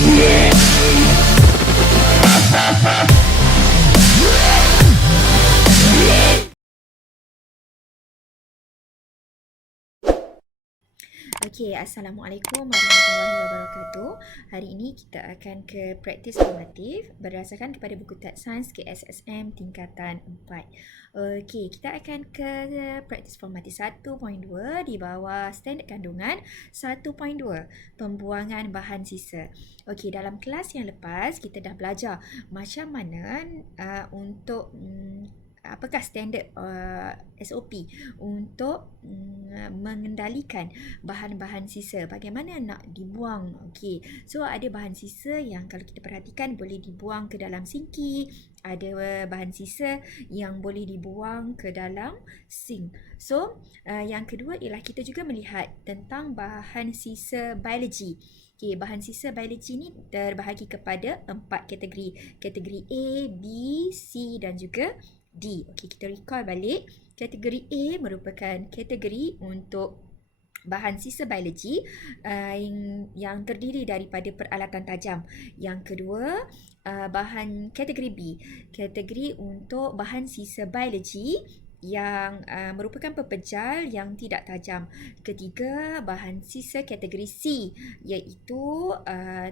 Okey, Assalamualaikum warahmatullahi wabarakatuh. Hari ini kita akan ke praktis formatif berdasarkan kepada buku Teks Sains KSSM tingkatan 4. Okey, kita akan ke praktis formatif 1.2 di bawah standard kandungan 1.2, pembuangan bahan sisa. Okey, dalam kelas yang lepas kita dah belajar macam mana untuk apakah standard SOP untuk mengendalikan bahan-bahan sisa, bagaimana nak dibuang. Okey, so ada bahan sisa yang kalau kita perhatikan boleh dibuang ke dalam sinki, ada bahan sisa yang boleh dibuang ke dalam sink. So yang kedua ialah kita juga melihat tentang bahan sisa biologi. Okey, bahan sisa biologi ni terbahagi kepada 4 kategori. Kategori A, B, C dan juga D. Okey, kita recall balik. Kategori A merupakan kategori untuk bahan sisa biologi yang terdiri daripada peralatan tajam. Yang kedua, bahan kategori B, kategori untuk bahan sisa biologi yang merupakan pepejal yang tidak tajam. Ketiga, bahan sisa kategori C, iaitu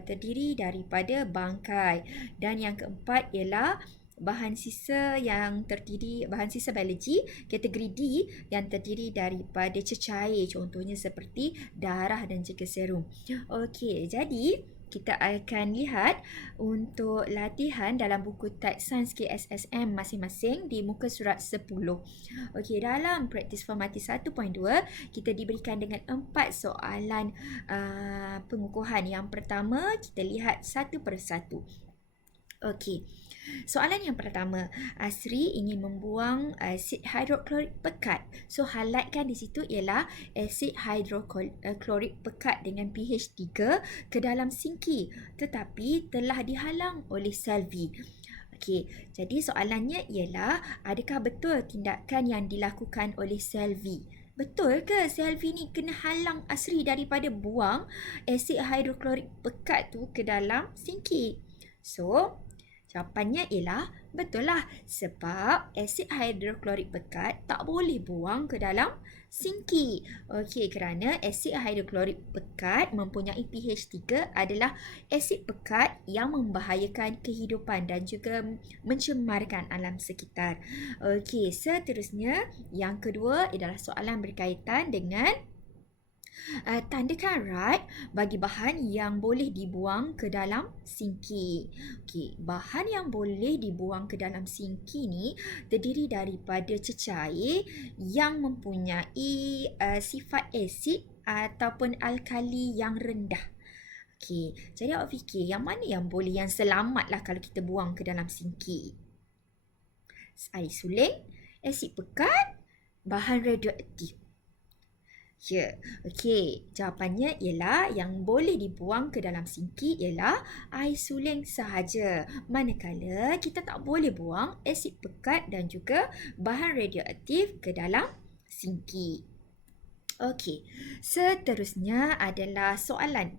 terdiri daripada bangkai. Dan yang keempat ialah bahan sisa biologi kategori D yang terdiri daripada cecair, contohnya seperti darah dan juga serum. Okey, jadi kita akan lihat untuk latihan dalam buku Teks Sains KSSM masing-masing di muka surat 10. Okey, dalam praktis formatif 1.2 kita diberikan dengan 4 soalan pengukuhan. Yang pertama, kita lihat satu persatu. Okey, soalan yang pertama, Asri ingin membuang asid hidroklorik pekat. So, highlightkan di situ ialah asid hidroklorik pekat dengan pH 3 ke dalam sinki tetapi telah dihalang oleh Selvi. Okey, jadi soalannya ialah adakah betul tindakan yang dilakukan oleh Selvi? Betul ke Selvi ni kena halang Asri daripada buang asid hidroklorik pekat tu ke dalam sinki? So, jawapannya ialah betul lah, sebab asid hidroklorik pekat tak boleh buang ke dalam sinki. Okey, kerana asid hidroklorik pekat mempunyai pH 3 adalah asid pekat yang membahayakan kehidupan dan juga mencemarkan alam sekitar. Okey, seterusnya yang kedua adalah soalan berkaitan dengan tandakan right bagi bahan yang boleh dibuang ke dalam sinki. Okey, bahan yang boleh dibuang ke dalam sinki ni terdiri daripada cecair yang mempunyai sifat asid ataupun alkali yang rendah. Okey, jadi awak fikir yang mana yang boleh, yang selamat lah kalau kita buang ke dalam sinki? Air suling, asid pekat, bahan radioaktif. Ya, okey. Jawapannya ialah yang boleh dibuang ke dalam sinki ialah air suling sahaja. Manakala kita tak boleh buang asid pekat dan juga bahan radioaktif ke dalam sinki. Okey, seterusnya adalah soalan.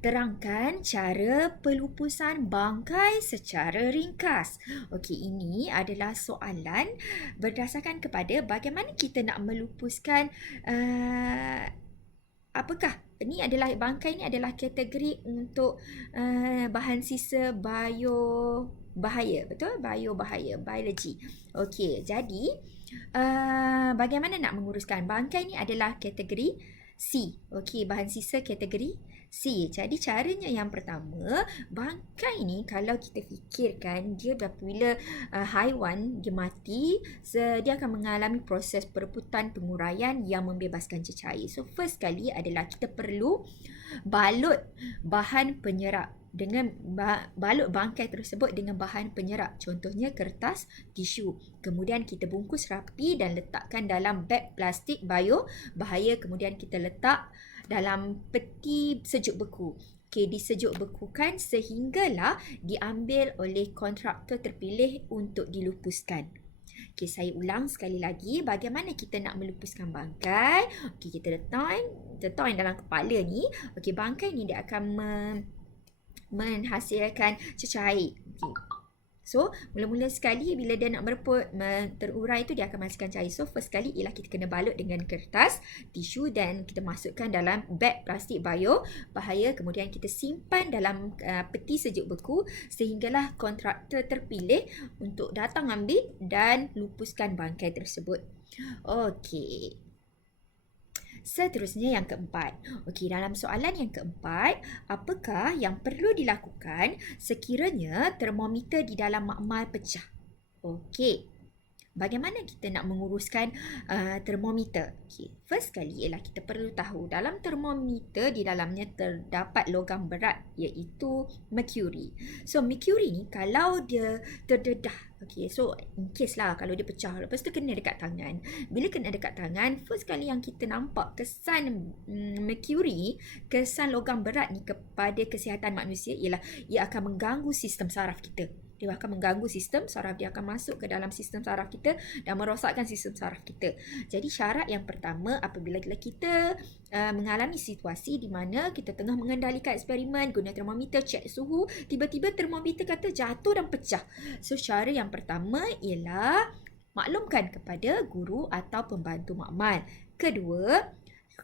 Terangkan cara pelupusan bangkai secara ringkas. Okey, ini adalah soalan berdasarkan kepada bagaimana kita nak melupuskan apakah ini adalah bangkai ini adalah kategori untuk bahan sisa bahaya, betul? Bahaya, biologi. Okey, jadi bagaimana nak menguruskan? Bangkai ni adalah kategori C. Okey, bahan sisa kategori C. Jadi caranya yang pertama, bangkai ni kalau kita fikirkan dia apabila haiwan dia mati, dia akan mengalami proses perebutan penguraian yang membebaskan cecair. So first kali adalah kita perlu balut bahan penyerap dengan balut bangkai tersebut dengan bahan penyerap, contohnya kertas tisu. Kemudian kita bungkus rapi dan letakkan dalam beg plastik bahaya. Kemudian kita letak dalam peti sejuk beku. Okey, disejuk bekukan sehinggalah diambil oleh kontraktor terpilih untuk dilupuskan. Okey, saya ulang sekali lagi bagaimana kita nak melupuskan bangkai. Okey, kita letak dalam kepala ni. Okey, bangkai ni dia akan menghasilkan cecair. So, mula-mula sekali bila dia nak terurai tu dia akan menghasilkan cair. So, first sekali ialah kita kena balut dengan kertas, tisu dan kita masukkan dalam beg plastik bio bahaya. Kemudian kita simpan dalam peti sejuk beku sehinggalah kontraktor terpilih untuk datang ambil dan lupuskan bangkai tersebut. Okey. Seterusnya yang keempat. Okey, dalam soalan yang keempat, apakah yang perlu dilakukan sekiranya termometer di dalam makmal pecah? Okey. Bagaimana kita nak menguruskan termometer? Okay. First sekali ialah kita perlu tahu dalam termometer di dalamnya terdapat logam berat iaitu mercury. So mercury ni kalau dia terdedah, okay, so in case lah kalau dia pecah, lepas tu kena dekat tangan. Bila kena dekat tangan, first kali yang kita nampak kesan mercury, kesan logam berat ni kepada kesihatan manusia ialah ia akan mengganggu sistem saraf kita. Dia akan mengganggu sistem saraf, dia akan masuk ke dalam sistem saraf kita dan merosakkan sistem saraf kita. Jadi syarat yang pertama apabila kita mengalami situasi di mana kita tengah mengendalikan eksperimen, guna termometer, cek suhu, tiba-tiba termometer kata jatuh dan pecah. So cara yang pertama ialah maklumkan kepada guru atau pembantu makmal. Kedua,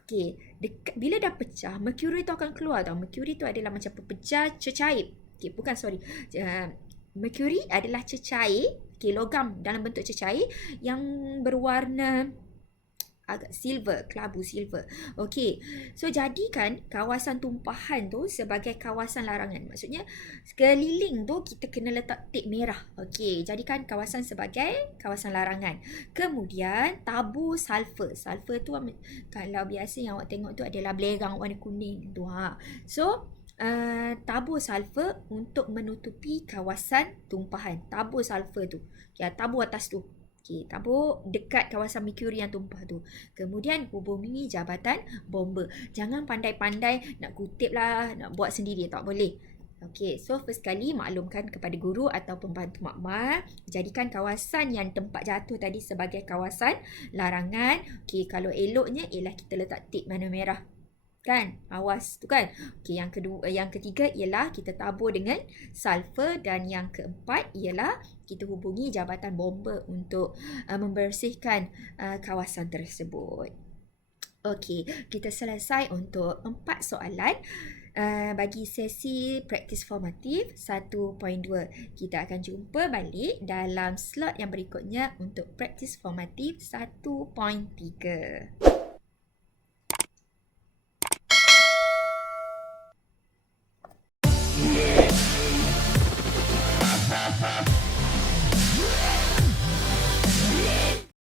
okey, bila dah pecah, mercury tu akan keluar tau. Mercury tu adalah macam pepecah cecair. Okey, bukan sorry. Mercury adalah cecair, logam dalam bentuk cecair yang berwarna agak silver, kelabu silver. Okey. So jadikan kawasan tumpahan tu sebagai kawasan larangan. Maksudnya sekeliling tu kita kena letak tip merah. Okey, jadikan kawasan sebagai kawasan larangan. Kemudian tabur sulfur. Sulfur tu kalau biasa yang awak tengok tu adalah belerang warna kuning tu. So tabur sulfur untuk menutupi kawasan tumpahan. Tabur sulfur tu. Okay, tabur atas tu. Okay, tabur dekat kawasan mercury yang tumpah tu. Kemudian hubungi jabatan bomba. Jangan pandai-pandai nak kutip lah, nak buat sendiri. Tak boleh. Okay, so first kali maklumkan kepada guru atau pembantu makmal. Jadikan kawasan yang tempat jatuh tadi sebagai kawasan larangan. Okay, kalau eloknya ialah kita letak tip warna merah. Kan? Awas tu kan. Okey, yang ketiga ialah kita tabur dengan sulfur dan yang keempat ialah kita hubungi jabatan bomba untuk membersihkan kawasan tersebut. Okey, kita selesai untuk 4 soalan. Bagi sesi praktis formatif 1.2. Kita akan jumpa balik dalam slot yang berikutnya untuk praktis formatif 1.3.